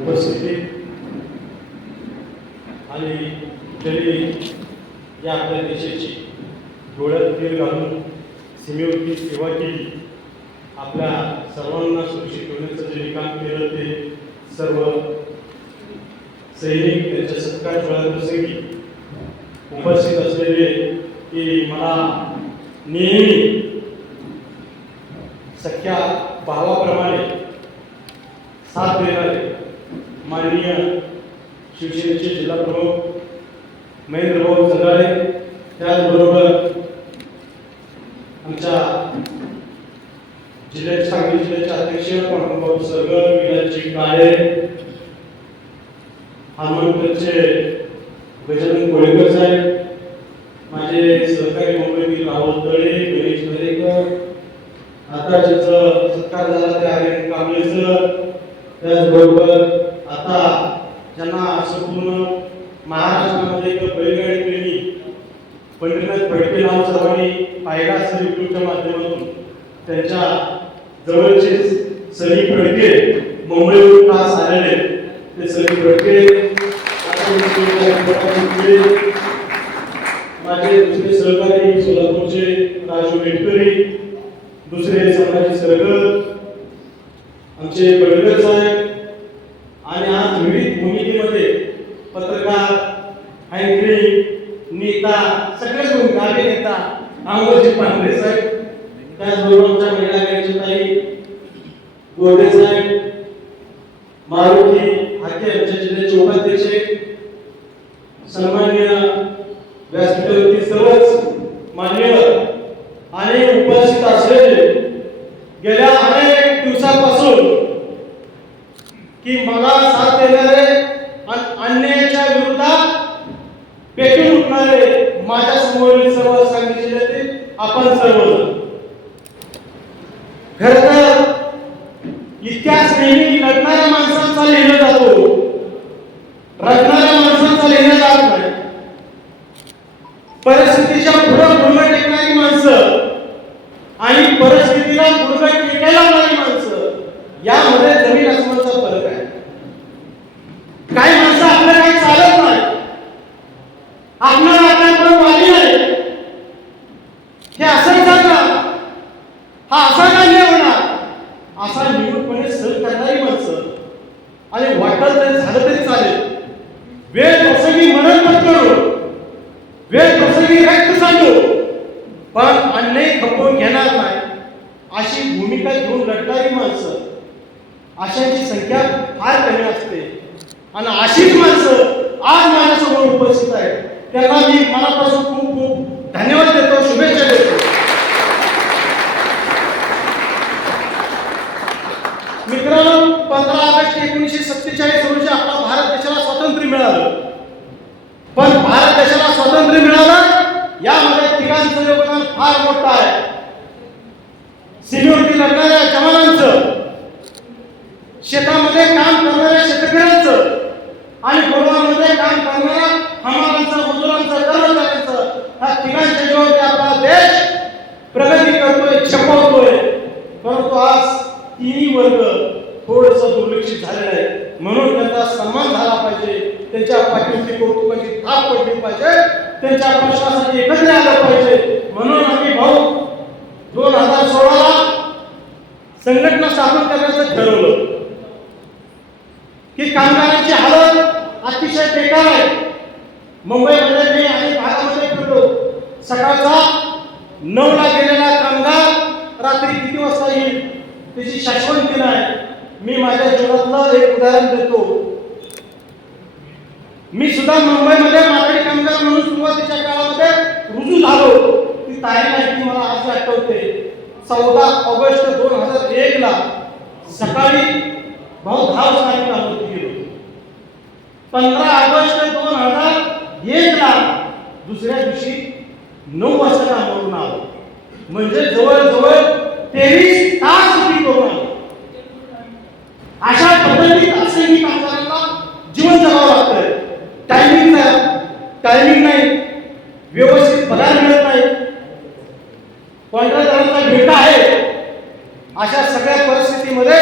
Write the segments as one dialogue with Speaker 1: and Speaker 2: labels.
Speaker 1: उपस्थिती. आणि तरी या आपल्या देशाची डोळ्यात तेल घालून सीमेवरती सेवा केली. आपल्या सर्वांना सुरक्षित ठेवण्याचं जे काम केलं ते सर्व सैनिक त्यांच्या सत्कार सोहळ्याप्रसंगी उपस्थित असलेले की मला नेहमी सख्या भावाप्रमाणे साथ देणारे. माननीय शिवसेनेचे जिल्हाप्रमुख महेंद्रभाऊ चंद्राळे त्याचबरोबर आमच्या जिल्ह्याचे सांगली जिल्ह्याचे अध्यक्ष पांडुभाऊ सरगर विराजी काळे हनुमंतचे गजानन कोळेकर साहेब माझे सहकारी मुंबईतील राहुल तळे गणेश दरेकर आता ज्याचं सत्कार झाला ते आर्यन कांबळेचं त्याचबरोबर आता ज्यांना संपूर्ण महाराष्ट्रामध्ये एक बैलगाडी प्रेमी पंढरीनाथ फडके नाव सर्वांनी पाहिला असेल युट्यूबच्या माध्यमातून त्यांच्या जवळचे सनी फडके मुंबईवरून खास आलेले ते सनी फडके आता इथे माझे सहकारी सोलापूरचे राजू मेटकरी दुसरे संभाजी सरगर आमचे बडगर साहेब आणि आज विविध भूमिकेमध्ये पत्रकार अँकरिंग नेता सगळेच लोक गावे नेता आंगोजी पांढरे साहेब त्याचबरोबर आमच्या महिला आघाडीच्या ताई गोडे साहेब मारुती हाके आमच्या जिल्ह्याचे उपाध्यक्ष सन्मान्य व्यासपीठावरती सर्वच मान्यवर आणि उपस्थित असलेले गेल्या अनेक दिवसापासून की मला साथ देणारे आणि अन्यायाच्या विरोधात पेटून उठणारे माझ्या समोरील सर्व सांगली जिल्ह्यातील आपण सर्व खर तर इतिहास नेहमी लढणाऱ्या माणसांचा लिहिला जातो. रडणाऱ्या माणसांचा लिहिला जात नाही परिस्थितीच्या पुढे गुडघा टेकणारी माणसं आणि परिस्थितीला गुडघा टेकायला लावणारी माणसं यामध्ये जमीन आसमानचा फरक आहे काही माणसं आपलं काही चालत नाही आपल्याला आपल्याकडे वाली नाही हे असं झालं हा असा का नाही होणार असा निवडपणे सहन करणारी माणसं आणि वाटत तरी झालं तरी चालेल वेळ प्रसंगी मनन पत्करू वेळ प्रसंगी रक्त सांडू पण अन्याय खपवून घेणार नाही अशी भूमिका घेऊन लढणारी माणसं अशांची संख्या फार कमी असते आणि अशीच माणसं आज माझ्यासमोर उपस्थित आहेत त्यांना मी मनापासून खूप खूप धन्यवाद देतो शुभेच्छा देतो मित्रांनो पंधरा ऑगस्ट एकोणीसशे सत्तेचाळीस रोजी आपला भारत देशाला स्वातंत्र्य मिळालं पण भारत देशाला स्वातंत्र्य मिळालं यामध्ये तिघांचं योगदान फार मोठं आहे सीमेवरती लढणाऱ्या जवानांचं शेतामध्ये काम करणाऱ्या शेतकऱ्यांचं आणि गोरवामध्ये काम करणाऱ्या हमालांचं मजुरांचं कर्मचाऱ्यांचं ह्या तिघांच्या जीवावरती आपला देश प्रगती करतोय छपवतोय. परंतु आज तिन्ही वर्ग थोडस दुर्लक्षित झालेलं आहे. म्हणून त्यांचा सन्मान झाला पाहिजे. त्यांच्या पाठीवरती कौतुकाची थाप पडली पाहिजे. त्यांच्या प्रश्नासाठी एकत्र आलं पाहिजे. म्हणून आम्ही भाऊ दोन हजार सोळाला संघटना स्थापन करण्याचं ठरवलं. की कामगारांची हालत अतिशय बेकार आहे. मुंबईमध्ये मी आणि भागामध्ये फिरलो. सकाळचा नऊला गेलेला कामगार रात्री किती वाजता येईल त्याची शाश्वती नाही मी माझ्या जीवनातलं एक उदाहरण देतो. मी सुद्धा मुंबईमध्ये माथाडी कामगार म्हणून सुरुवातीच्या काळामध्ये रुजू झालो. ती तारीख आहे ती मला आज आठवते. चौदा ऑगस्ट दोन हजार एक ला सकाळी भाऊ धाव वाजता आम्ही पंधरा ऑगस्ट दोन हजार एक ला दुसऱ्या दिवशी नऊ वाजता मरून आलो. म्हणजे जवळजवळ तेवीस तास मी करून आलो. अशा पद्धतीत असंही कामगारांना जीवन जगावं लागतंय. टायमिंग टायमिंग नाही व्यवस्थित पगार मिळत नाही कॉन्ट्रॅक्टरांचा भेटा आहे अशा सगळ्या परिस्थितीमध्ये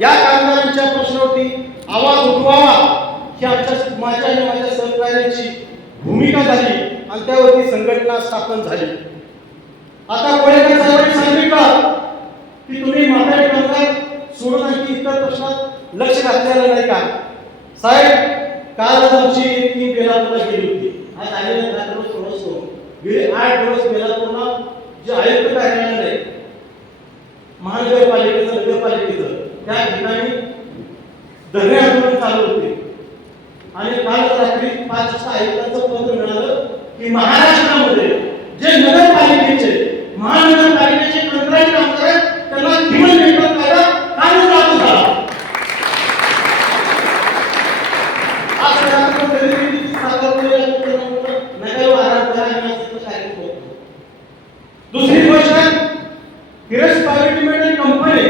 Speaker 1: या कामगारांच्या प्रश्नावरती आवाज उठवून ही आमच्या माझ्या आणि माझ्या सहकार्यांची भूमिका झाली आणि त्यावरती संघटना स्थापन झाली. आता कोळेकर साहेबांनी सांगितलं की तुम्ही म्हातारे कामगार सोडून आणखी इतर प्रश्नात लक्ष घातलेलं नाही का? साहेब काल आमची एक टीम बेलापूरला गेली होती. आज आलेले दहा दिवस थोडंसं गेले आठ दिवस बेलापूरला जे आयुक्त कार्यालय आहे महानगरपालिकेचं नगरपालिकेचं त्या ठिकाणी धरणे आंदोलन चालू होते. आणि काल रात्री पाच वाजता पत्र मिळालं की महाराज जे नगरपालिकेचे महानगरपालिकेचे कंत्राटी कामगार आहेत त्यांना किमान वेतन कायदा कालच लागू झाला आज रात्री खरेदी साखर नगर आराम करा आणि असं कार्यक्रम होतो. दुसरी गोष्ट हिरस प्रायव्हेट लिमिटेड कंपनी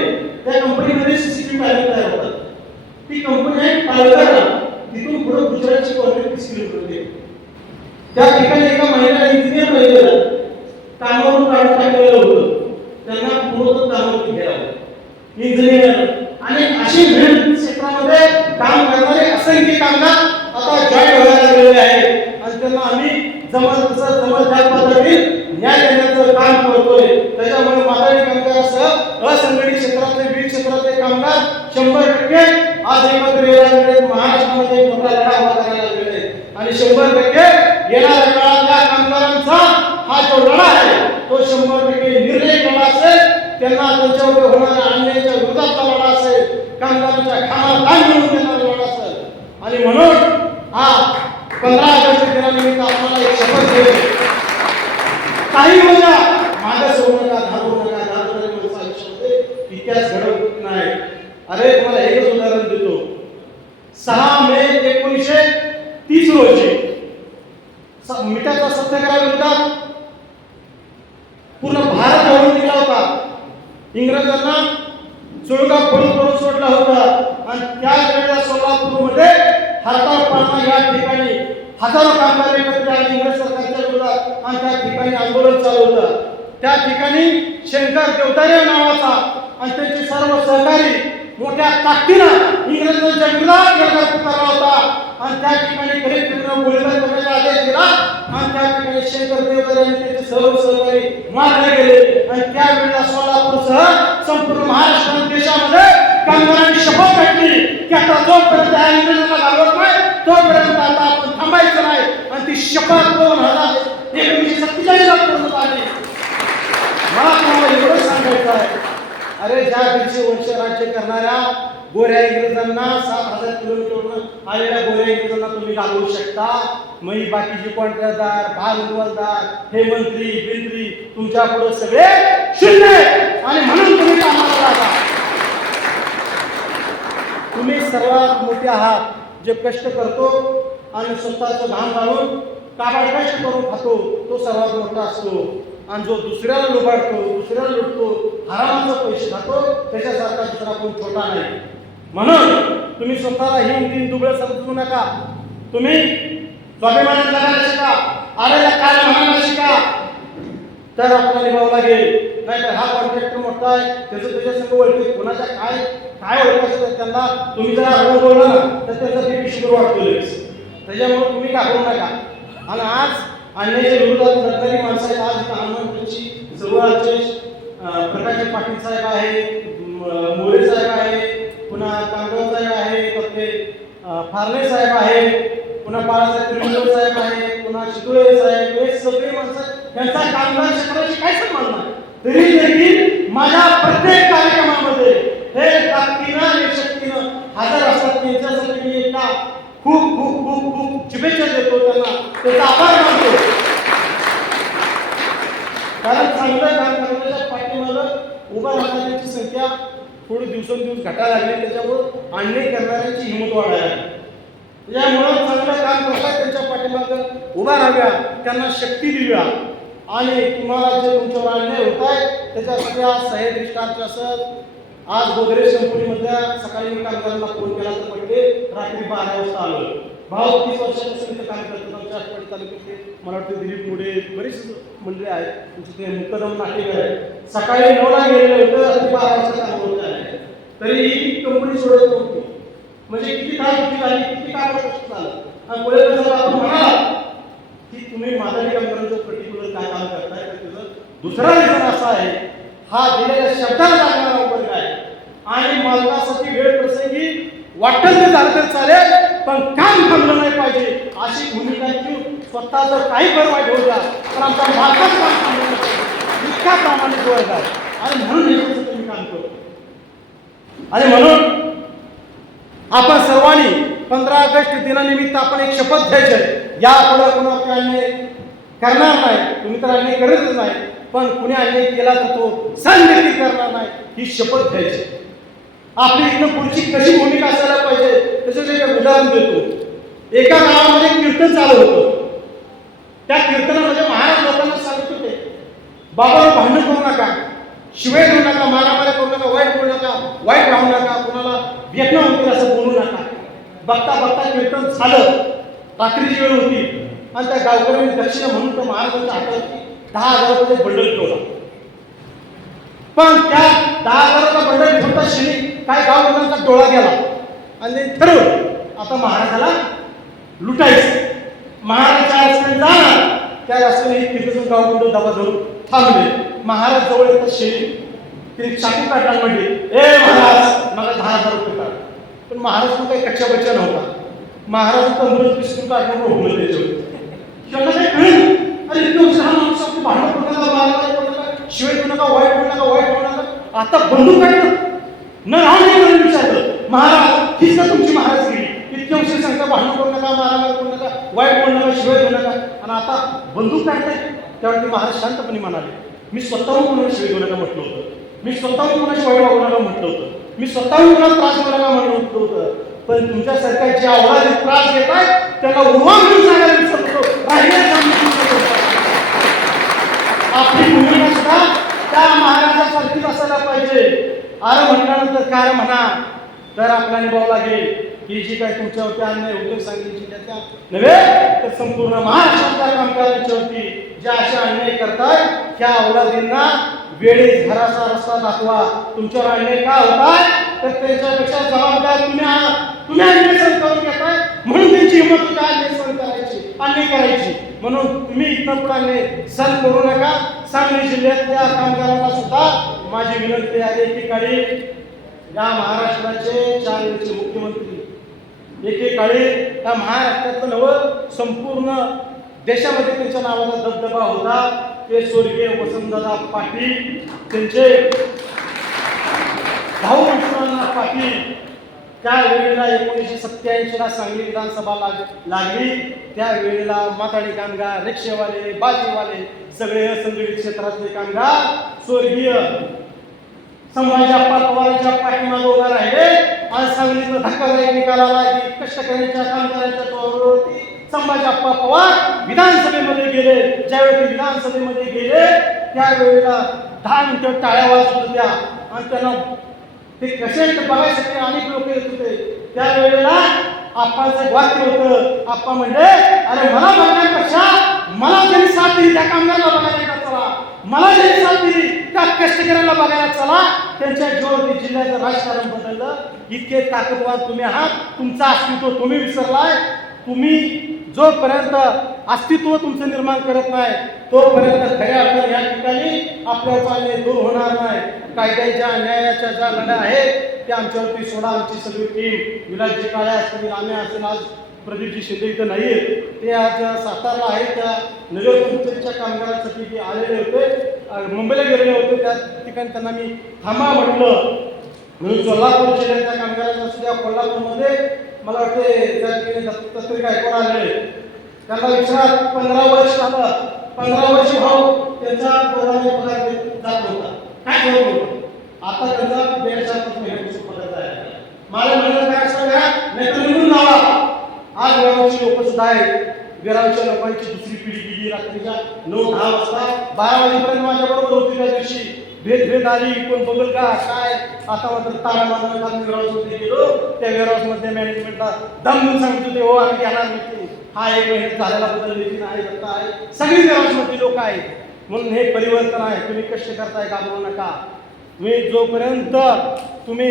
Speaker 1: त्या कंपनीमध्ये सीसीटीव्ही कॅमेरे तयार होतात ती कंपनी आहे पालघरला तिथून पुढे गुजरातची कॉर्पोरेट तीस किलोमीटर होते त्या ठिकाणी एका महिला इंजिनियर महिलेला कामावरून काढून टाकलेलं होतं त्यांना पूर्ण कामावरती घ्यावं इंजिनियर आणि अशी विविध क्षेत्रामध्ये काम करणारे असंख्य कामगार आता जॉईन व्हायला लागलेले आहेत आणि त्यांना आम्ही जमल तसं जमल त्या पद्धतीने न्याय देण्याचं काम करतोय त्याच्यामुळे माथाडी कामगारासह असंघटित क्षेत्रातले विविध क्षेत्रातले कामगार शंभर टक्के आज एकत्र यायला लागले महाराष्ट्रामध्ये एक मोठा लढा उभा करायला लागलेले आणि शंभर टक्के येणाऱ्या काळातल्या कामगारांचा हा जो लढा आहे तो शंभर टक्के निर्णय लढा असेल त्यांना त्यांच्यावर होणाऱ्या अन्यायाच्या विरोधातला लढा असेल कामगारांच्या खाना दान मिळवून देणारा लढा असेल आणि म्हणून हा पंधरा ऑगस्ट दिनानिमित्त आपल्याला एक शपथ घेऊ काही महिला मागे सोडू नका घालवू नका घालवणारी माणसं आयुष्यामध्ये इतिहास घडवत नाही. अरे तुम्हाला एकच उदाहरण देतो. सहा मे एकोणीसशे तीस रोजी स- मिठाचा सत्याग्रहाविरोधात पूर्ण भारत धरून दिला होता. इंग्रजांना चुळका पळून करून सोडला होता. आणि त्या वेळेला सोलापूरमध्ये हरताळ पाळणा या ठिकाणी हजारो कामगार एकत्र इंग्रज सरकारच्या विरोधात आणि त्या ठिकाणी आंदोलन चालवलं त्या ठिकाणी शंकर देवतारे नावाचा आणि त्यांचे सर्व सहकारी मोठ्या ताकदीनं इंग्रजांच्या विरोधात गरजा पुकारला होता. आणि त्या ठिकाणी कलेक्टरनं गोळीबार करण्याचा आदेश दिला. आणि त्या ठिकाणी शंकर देवतारे आणि त्यांचे सर्व सहकारी मारले गेले. आणि त्यावेळेला सोलापूरसह संपूर्ण महाराष्ट्र देशामध्ये कामगारांनी शपथ घेतली की आता जोपर्यंत ह्या इंग्रजांना लागत नाही तोपर्यंत आता आपण थांबायचं नाही. आणि ती शपथ दोन हजार एकोणीसशे सत्तेचाळीसला पूर्ण झाली मला तुम्हाला एवढं सांगायचं आहे. अरे ज्या दिवशी वर्ष राज्य करणाऱ्या गोऱ्या इंग्रजांना सात हजार किलोमीटरवरून आलेल्या गोऱ्या इंग्रजांना तुम्ही घालवू शकता. मग बाकीचे कॉन्ट्रॅक्टदार भागवलदार हे मंत्री बिंत्री तुमच्यापुढे सगळे शून्य आणि म्हणून तुम्ही कामाला लागा. तुम्ही सर्वात मोठे आहात. जे कष्ट करतो आणि स्वतःचं घाम घालून काबाड कष्ट करून खातो तो सर्वात मोठा असतो. आणि जो दुसऱ्याला लुबाडतो दुसऱ्याला लुटतो हरामाचा पैसे खातो त्याच्यासारखा दुसरा कोण छोटा नाही. म्हणून तुम्ही स्वतःला हिंद दिन दुबळं समजू नका. तुम्ही स्वाभिमानात जगायला शिका. आलेला काय म्हणायला शिका. तर आपल्याला निभावं लागेल. नाही तर हा कॉन्ट्रॅक्टर मोठा आहे त्याचं त्याच्या संग ओळखी कोणाच्या काय काय ओळख असतं त्यांना तुम्ही जर अनुभव बोलला ना तर त्याचा ते विश्वर वाटतो त्याच्यामुळे तुम्ही टाकू नका. आणि आज अन्यायाच्या विरोधात लढणारी माणसं आहेत. आज इथं हनुमंतची जवळचे प्रकाश पाटील साहेब आहे मोरे साहेब आहे पुन्हा कांगव साहेब आहे आपले अं, फार्ले साहेब आहे पुन्हा बाळासाहेब त्रिमुंडकर साहेब आहे पुन्हा शितोळे साहेब हे सगळे माणसं आहेत. कामगार क्षेत्राशी काय संबंध नाही? तरी देखील माझ्या प्रत्येक कार्यक्रमामध्ये हे ताकदीनं आणि शक्तीनं हजर असतात त्यांच्यासाठी मी एकदा खूप खूप खूप खूप शुभेच्छा देतो त्यांना. त्याचा आभार मानतो. कारण चांगलं काम करण्याच्या पाठीमागं उभा राहणाऱ्यांची संख्या थोडी दिवसेंदिवस घटायला लागली त्याच्यामुळं आणणे करणाऱ्यांची हिंमत वाढायला लागली. त्याच्यामुळं चांगलं काम करतात त्यांच्या पाठीमागं उभा राहाव्या त्यांना शक्ती देऊया आणि तुम्हाला जे तुमच्यावर अन्याय होत आहे त्याच्यासाठी आज सह्याद्री स्टारचे असत आज गोदरेज कंपनीमधल्या सकाळी मी कामगारांना फोन केला तर पहिले रात्री बारा वाजता आलो. भाऊ तीस वर्षापासून ते काम करतात आमच्या आठवडी तालुक्यातले मला वाटतं दिलीप मुडे बरीच मंडळी आहेत तुमचे ते मुक्कदम नाटेकर आहे. सकाळी नऊला गेलेले होते रात्री बारा वाजता काम होत आहे. तरी ही कंपनी सोडत नव्हती. म्हणजे किती काळ किती झाली किती काळ झालं. आणि कोळेकर साहेब आपण म्हणाला की तुम्ही कामगारांचं पर्टिक्युलर काय काम करताय दुसरा रिझन असा आहे हा दिलेल्या शब्दाला लागणारा वर्ग आहे आणि मालकासाठी वेळ प्रसंगी वाटेल ते झालं तर चालेल पण काम थांबलं नाही पाहिजे. अशी भूमिका घेऊन स्वतः जर काही होऊ द्या तर आमचा मालकाच काम थांबलं. इतका प्रामाणिक वर्ग आहे. आणि म्हणून हे तुम्ही काम करतो आणि म्हणून आपण सर्वांनी पंधरा ऑगस्ट दिनानिमित्त आपण एक शपथ घ्यायची आहे. या पुढे कोणावर अन्याय करणार नाही तुम्ही तर अन्याय करतच नाही पण कुणी अन्याय केला तर तो सण देखील करणार नाही ही शपथ घ्यायची आपली इथं पुढची कशी भूमिका असायला पाहिजे त्याचं एक उदाहरण देतो. एका गावामध्ये कीर्तन चालू होतं. त्या कीर्तनामध्ये महाराज लोकांना सांगत होते बाबा भांडण करू नका. शिवाय देऊ नका मारामाऱ्या करू नका वाईट बोलू नका वाईट राहू नका कुणाला व्यक्न होतील असं बोलू नका. बघता बघता कीर्तन झालं रात्रीची वेळ होती. आणि त्या गावकऱ्यांनी दक्षिणा म्हणून त्या महाराजांच्या हातात दहा हजार रुपये बंडल ठेवला. पण त्या दहा हजाराचा बंडल ठेवता क्षणी काय गावकऱ्यांचा डोळा गेला. आणि ठरवलं आता महाराजाला लुटायचं. महाराजाच्या रस्त्याने जाणार. त्या रस्त्याने तिथं गाव कुठं दबा धरून थांबले. महाराज जवळ येतात शेळी तिने चाकू काढला म्हणजे ए महाराज मला दहा हजार रुपये काढ. पण महाराज तो काही कच्च्या बच्चा नव्हता. महाराज तंदुरुस्त बिस्कुट काढून उघडलं त्याच्यावर त्यांना काही कळेल अरे इतकं सहा माणूस आपली भांडण कोणाला मारायला मारामारी शिवाय कोणाला वाईट कोणाला वाईट कोणाला आता बंधू काढलं न. राहणे म्हणून विचारलं? महाराज हीच ना तुमची महाराजगिरी इतके उशीर सांगता भांडण कोण नका मारायला कोण नका वाईट कोण नका शिवाय कोण नका. आणि आता बंदूक काढताय. त्यावेळी महाराज शांतपणे म्हणाले मी स्वतःहून कोणाला शिवाय कोणाला म्हटलं होतं. मी स्वतःहून कोणाशी वाईट वागू म्हटलं होतं. मी स्वतःहून कोणाला त्रास देऊ म्हणलं म्हटलं होतं पण तुमच्या जे आव्हाने त्रास घेत आहे त्याला उभा म्हणून सांगायला विसरतो आपली भूमिका सुद्धा त्या महाराजासारखीच असायला पाहिजे. अरे म्हटल्यानंतर काय म्हणा तर आपला निभाव लागेल की जी काय तुमच्यावरती अन्याय उद्योग सांगितली त्याच्या नव्हे तर संपूर्ण महाराष्ट्रातल्या कामगारांच्यावरती ज्या अशा अन्याय करताय त्या औलादींना वेळेत घराचा रस्ता दाखवा. तुमच्यावर अन्याय का होताय तर त्याच्यापेक्षा जबाबदार तुम्ही आहात. तुम्ही अन्याय सहन करून घेताय. म्हणून त्यांची हिंमत होती अन्याय सहन करायची अन्याय करायची. म्हणून तुम्ही इथं पुढे सहन करू नका. सांगली जिल्ह्यातल्या कामगारांना सुद्धा माझी विनंती आहे एकेकाळी या महाराष्ट्राचे चार वेळचे मुख्यमंत्री एकेकाळी या महाराष्ट्रातलं नवं संपूर्ण देशामध्ये त्यांच्या नावाचा दबदबा होता. ते स्वर्गीय वसंतदादा पाटील त्यांचे भाऊ विश्वनाथ पाटील त्या वेळेला एकोणीसशे सत्त्याऐंशीला सांगली विधानसभा लाग लागली. त्या वेळेला माथाडी कामगार रिक्षेवाले बाजीवाले सगळे असंघटित क्षेत्रातले कामगार स्वर्गीय समाजाच्या अप्पा पवारांच्या पाठीमागे उभा राहिले. आज सांगलीचा धक्कादायक निकाल आला की कष्टकऱ्यांच्या कामगारांच्या तोरवरती संभाजी अप्पा पवार विधानसभेमध्ये गेले. ज्यावेळी ते विधानसभेमध्ये गेले त्यावेळेला दहा मिनिटं टाळ्या वाजत होत्या. आणि त्यांना ते कसे बघायसाठी अनेक लोक येत होते. त्यावेळेला आप्पाचं वाक्य होतं. आप्पा म्हणजे अरे मला बघण्यापेक्षा मला त्यांनी साथ दिली त्या कामगाराला बघायला का चला. मला ज्यांनी साथ दिली त्या कष्टकऱ्याला बघायला चला. त्यांच्या जीवावरती जिल्ह्याचं राजकारण बदललं. इतके ताकदवान तुम्ही आहात. तुमचं अस्तित्व तुम्ही विसरलाय. तुम्ही जोपर्यंत अस्तित्व तुमचं निर्माण करत नाही तोपर्यंत खऱ्या अर्थाने या ठिकाणी आपल्याचा अन्याय दूर होणार नाही. कायद्याच्या न्यायाच्या ज्या लढ्या आहेत त्या आमच्यावरती सोडा आमची सगळी टीम. विलासजी काळे असतील आम्ही असेल आज प्रदीपजी शिंदे इथं नाही आहेत ते आज सातारला आहेत त्या नगर कामगारांसाठी जे आलेले होते. मुंबईला गेलेले होते. त्या ठिकाणी त्यांना मी थांबा म्हटलं. म्हणून सोलापूर जिल्ह्याच्या कामगारांना सुद्धा कोल्हापूरमध्ये मला वाटते त्या काय कोण आले आलेले त्यांना विचारात पंधरा वर्ष झालं. पंधरा वर्ष भाऊ त्यांचा पोराने पगार जात होता काय करू आता त्यांचा दीड चार पाच महिन्यापासून पगार जायला मला म्हणलं काय असं करा नाही तर निघून जावा. आज वेळाची लोक सुद्धा आहेत. विरामच्या लोकांची दुसरी पिढी गेली रात्रीच्या नऊ दहा वाजता. बारा वाजेपर्यंत माझ्या बरोबर होती त्या दिवशी. भेद भेद आली कोण बघल का? काय? आता मात्र तारा मारून आम्ही वेअरहाऊस गेलो. त्या वेअरहाऊसमध्ये मॅनेजमेंटला दम सांगतो ते होते हो आम्ही घेणार नाही हा एक महिन्यात झालेला बदल देखील आहे दत्ता आहे. सगळी वेअरहाऊसमध्ये लोक आहेत. म्हणून हे परिवर्तन आहे तुम्ही कष्ट करताय घाबरू नका. तुम्ही जोपर्यंत तुम्ही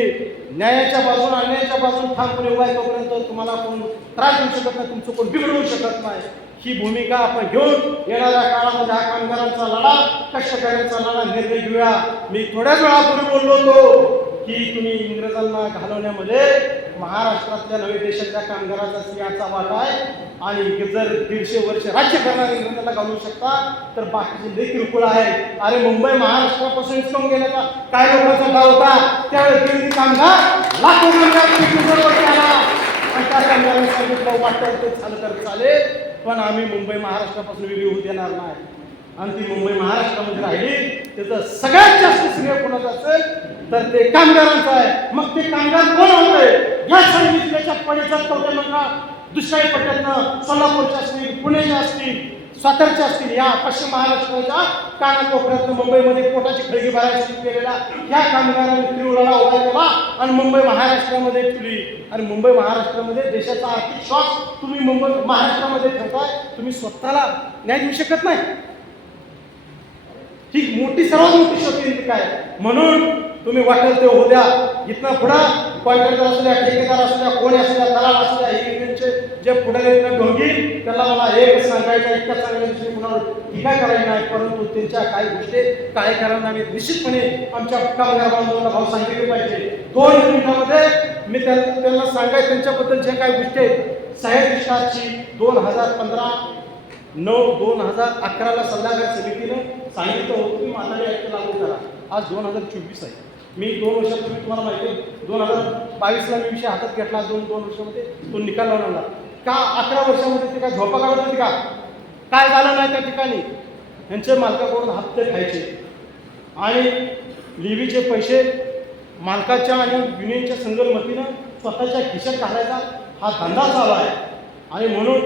Speaker 1: न्यायाच्या बाजून अन्यायाच्या बाजून ठामपणे उभा आहे तोपर्यंत तुम्हाला कोण त्रास देऊ शकत नाही तुमचं कोण बिघडवू शकत नाही. ही भूमिका आपण घेऊन येणाऱ्या काळामध्ये हा कामगारांचा लढा कष्टकऱ्यांचा लढा निर्णय घेऊया. मी थोड्याच वेळापूर्वी बोललो होतो की तुम्ही इंग्रजांना घालवण्यामध्ये महाराष्ट्रातल्या नवे देशातल्या कामगाराचा सिंहाचा वाटा आहे. आणि जर दीडशे वर्ष राज्य करणारे इंग्रजांना घालवू शकता तर बाकीचे लई किरकोळ आहे अरे मुंबई महाराष्ट्रापासून हिसकावून गेल्याचा काय लोकांचा डाव होता? त्यावेळेस कामगार लाखो कामगार आला. आणि त्या कामगारांनी सांगितलं वाटतं ते झालं तर चालेल. पण आम्ही मुंबई महाराष्ट्रापासून वेगळी होऊ देणार नाही. आणि ती मुंबई महाराष्ट्रामध्ये राहिली त्याचं सगळ्यात जास्त श्रेय कोणाचं असेल तर ते कामगारांचं आहे. मग ते कामगार कोण होते? या सांगितल्याच्या पडीचा कवटे म्हणा. दुसऱ्या पट्ट्यातनं सोलापूरच्या असतील पुण्याच्या असतील सातारच्या असतील या पश्चिम महाराष्ट्राच्या कानाकोपऱ्यातनं मुंबईमध्ये पोटाची खळगी भरायसाठी केलेल्या ह्या कामगारांनी त्रिवळा उभारलेला आणि मुंबई महाराष्ट्रामध्ये तुली. आणि मुंबई महाराष्ट्रामध्ये देशाचा आर्थिक श्वास तुम्ही मुंबई महाराष्ट्रामध्ये ठेवताय तुम्ही स्वतःला न्याय देऊ शकत नाही. ही मोठी सर्वात मोठी शक्ती काय? म्हणून तुम्ही वाटेल ते होऊ द्या. इथनं पुढं कॉन्ट्रॅक्टर असू द्या ठेकेदार असू द्या कोणी असू द्या दलाल असू द्या हे युनियनचे जे पुढे इथनं ढोंगी त्याला मला एक सांगायचं इतकं सांगायचं कुणावर टीका करायची नाही परंतु त्यांच्या काही गोष्टी काय करायला आम्ही निश्चितपणे आमच्या कामगार बांधवांना भाव सांगितले पाहिजे. दोन मिनिटामध्ये मी त्यांना त्यांना सांगाय त्यांच्याबद्दल जे काही गोष्टी आहेत साहेब दोन हजार पंधरा नऊ दोन हजार अकराला सल्लागार समितीनं सांगितलं होतं की म्हातारी आयुक्त लागू करा. आज दोन हजार चोवीस आहे. मी दोन वर्षापूर्वी तुम्हाला माहिती आहे दोन हजार बावीसला मी विषय हातात घेतला दोन दोन वर्षामध्ये तो निकाल लावला का अकरा वर्षामध्ये ते काय झोपा काढत होती का? काय झालं नाही त्या ठिकाणी? यांचे मालकाकडून हप्ते खायचे आणि लिव्हीचे पैसे मालकाच्या आणि युनियनच्या संगणमतीनं स्वतःच्या खिशात घालायचा हा धंदा चालू आहे. आणि म्हणून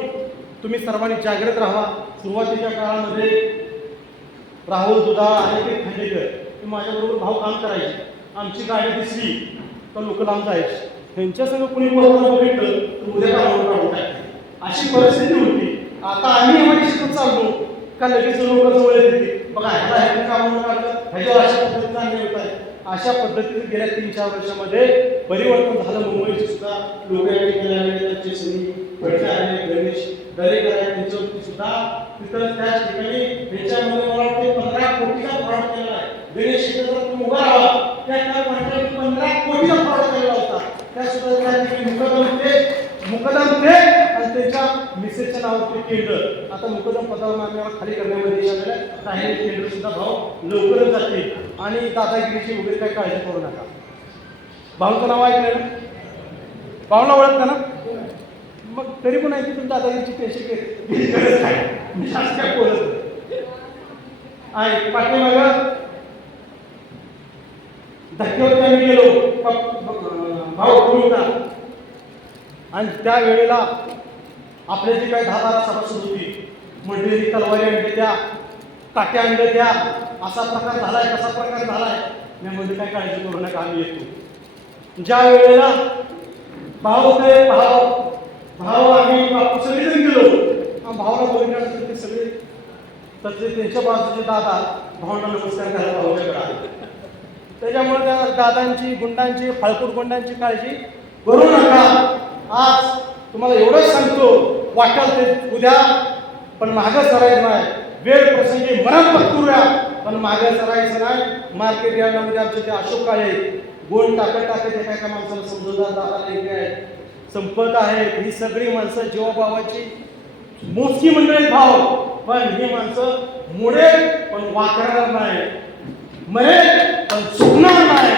Speaker 1: तुम्ही सर्वांनी जागृत राहा. सुरुवातीच्या काळामध्ये राहुल दुधा आणि ते खांडेकर हे माझ्याबरोबर भाऊ काम करायचे. आमची गाडी दिसली तर लोक लांब जायची. त्यांच्यासंग कुणी बोलताना भेटलं तर उद्या कामावर काढून टाकते अशी परिस्थिती होती. आता आम्ही एवढी शिकत चाललो का लगेच लोक जवळ येते बघा ह्याला ह्याला कामावर काढलं ह्याच्यावर अशा पद्धतीनं अन्याय होत आहे. अशा पद्धतीने गेल्या तीन चार वर्षामध्ये परिवर्तन झालं मुंबईचे सुद्धा. लोक या ठिकाणी त्यांचे सनी पडके गणेश दरेकर आहे त्यांच्यावरती सुद्धा. तिथं त्या ठिकाणी त्यांच्यामध्ये मला वाटते पंधरा कोटीचा फ्रॉड केला आहे. गणेश उभा राहा. त्या त्या कॉन्ट्रॅक्ट पंधरा कोटीचा फ्रॉड केलेला होता त्या की मुकदम ते मुकदम ते आणि त्यांच्या मिसेसच्या नावावरती केंद्र. आता मुकदम पदावर मागण्यावर खाली करण्यामध्ये यश राहिलेले केंद्र सुद्धा भाव लवकरच जातील. आणि दादागिरीची वगैरे काही काळजी करू नका. भाऊचं नाव ऐकलं ना? भाऊला ओळखता ना? मग तरी पण ऐकते तुमच्या दादागिरीची पेशी गरज काय मी जास्त बोलत आहे पाठीमागं. धक्क्यावरती आम्ही गेलो. भाऊ होता आणि त्यावेळेला आपल्या आपले जे काही दहा बारा सभासद होती मंडळी तलवारी आणले द्या टाक्या आणल्या द्या असा प्रकार झालाय कसा प्रकार झालाय. यामध्ये काय काळजी करू नका आम्ही येतो. ज्या वेळेला भाऊ ते भाऊ भाऊ आम्ही बापू सगळेजण गेलो. भावाला बोलण्यासाठी ते सगळे तर ते त्यांच्या बाजूचे दादा भावना नमस्कार करायला भाऊच्याकडे आले. त्याच्यामुळे त्या दादांची गुंडांची फाळकूट गुंडांची काळजी करू नका. आज तुम्हाला एवढंच सांगतो वाटेल ते उद्या पण मागं सरायचं नाही. वेळ प्रसंगी मरण पत्करूया पण मागं सरायचं नाही. मार्केट यार्डामध्ये आमचे ते अशोक काळे गोल टाकत टाकत एका एका माणसाला समजूनदार दादा आहे संपत आहेत ही सगळी माणसं जीवाभावाची मोजकी मंडळी भाव पण ही माणसं मुळे पण वाकरणार नाही मरेल पण चुकणार नाही.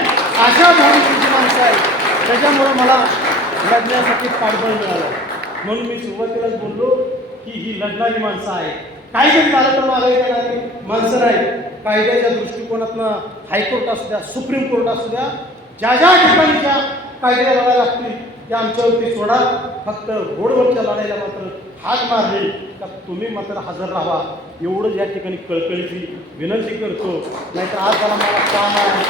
Speaker 1: अशा भावनेची माणसं आहेत. त्याच्यामुळं मला लढण्यासाठी पाठबळ मिळालं. म्हणून मी सुरुवातीलाच बोललो की ही लढणारी माणसं आहे काही जरी झालं तर माणसं नाही. कायद्याच्या दृष्टिकोनातनं हायकोर्ट असू द्या सुप्रीम कोर्ट असू द्या ज्या ज्या ठिकाणी ज्या कायद्या लढायला लागतील त्या आमच्यावरती सोडा. फक्त रोडवरच्या लढायला मात्र हात मारली. का तुम्ही मात्र हजर राहा. एवढं या ठिकाणी कळकळीची विनंती करतो. नाहीतर आज जरा मला काम आहे.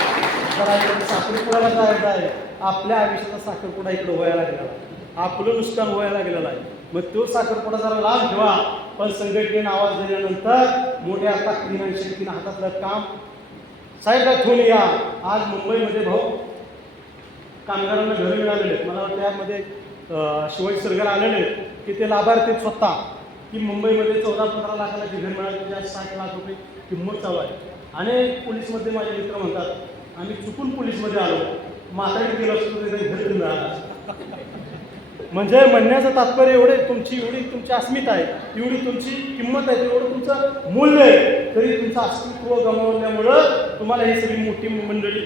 Speaker 1: करायचं साखरपुड्याला जायचं आहे. आपल्या आयुष्याचा साखरपुडा इकडं व्हायला लागलेला आहे. आपलं नुकसान व्हायला लागलेलं आहे. मग तो साखरपुडा जरा लाभ ठेवा. पण संघटनेने आवाज दिल्यानंतर मोठ्या आता आणि शक्तीनं हातातलं काम. साहेब ठेवून या. आज मुंबईमध्ये भाऊ कामगारांना घरं मिळालेले आहेत. मला वाटतं यामध्ये शिवाजी सरकार आलेले की ते लाभार्थी स्वतः. की मुंबईमध्ये चौदा पंधरा लाखाला जे घर मिळाली त्याच्या साठ लाख रुपये किंमत चालू आहे. अनेक पोलीसमध्ये माझे मित्र म्हणतात आम्ही चुकून पोलीसमध्ये आलो. म्हातारी गेलो असतो घर मिळाला म्हणजे म्हणण्याचं तात्पर्य एवढे तुमची एवढी तुमची अस्मिता आहे एवढी तुमची किंमत आहे एवढं तुमचं मूल्य आहे तरी तुमचं अस्तित्व गमावल्यामुळं तुम्हाला ही सगळी मोठी मंडळी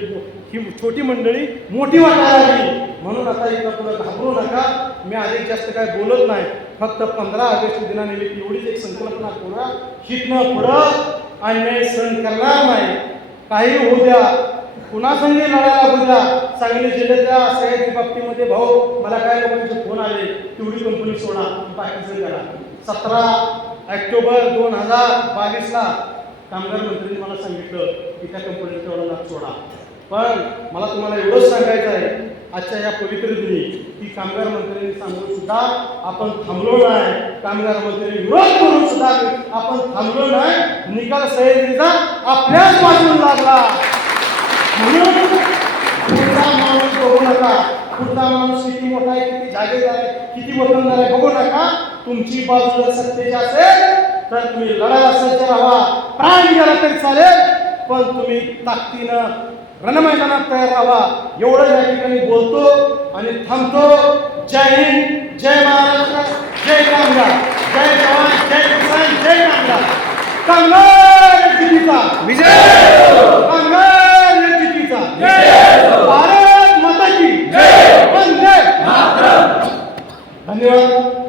Speaker 1: ही छोटी मंडळी मोठी वाटायला लागली. म्हणून आता एकदा पुढे घाबरू नका. मी अधिक जास्त काय बोलत नाही. फक्त पंधरा ऑगस्ट दिनानिमित्त एवढीच एक संकल्पना करूया शिकणं पुढं अन्याय सहन करणार नाही. काही होऊ द्या कुणासंगी लढायला लागू द्या. सांगली जिल्ह्यातल्या सगळ्याच्या बाबतीमध्ये भाऊ मला काय लोकांचे फोन आले तेवढी कंपनी सोडा बाकीचं करा. सतरा ऑक्टोबर दोन हजार बावीसला कामगार मंत्र्यांनी मला सांगितलं की त्या कंपनीचा तेवढा लाभ सोडा. पण मला तुम्हाला एवढंच सांगायचं आहे आजच्या या पवित्र दिनी की कामगार मंत्र्यांनी सांगून सुद्धा आपण थांबलो नाही. कामगार मंत्र्यांनी विरोध करून सुद्धा आपण थांबलो नाही. निकाल सह्याद्रीचा आपल्याच बाजून लागला. म्हणून पुढचा माणूस बघू नका. पुढचा माणूस किती मोठा आहे किती जागेदार आहे किती वतनदार आहे बघू नका. तुमची बाजू जर सत्तेची असेल तर तुम्ही लढायला सज्ज राहा. प्राण गेला तरी चालेल पण तुम्ही ताकदीनं रणमैदानात तयार व्हावा एवढं या ठिकाणी बोलतो आणि थांबतो. जय हिंद जय महाराष्ट्र जय कामगार. जय जवान जय किसान जय कामगार. कामगार कितीचा विजय! भारत माता धन्यवाद.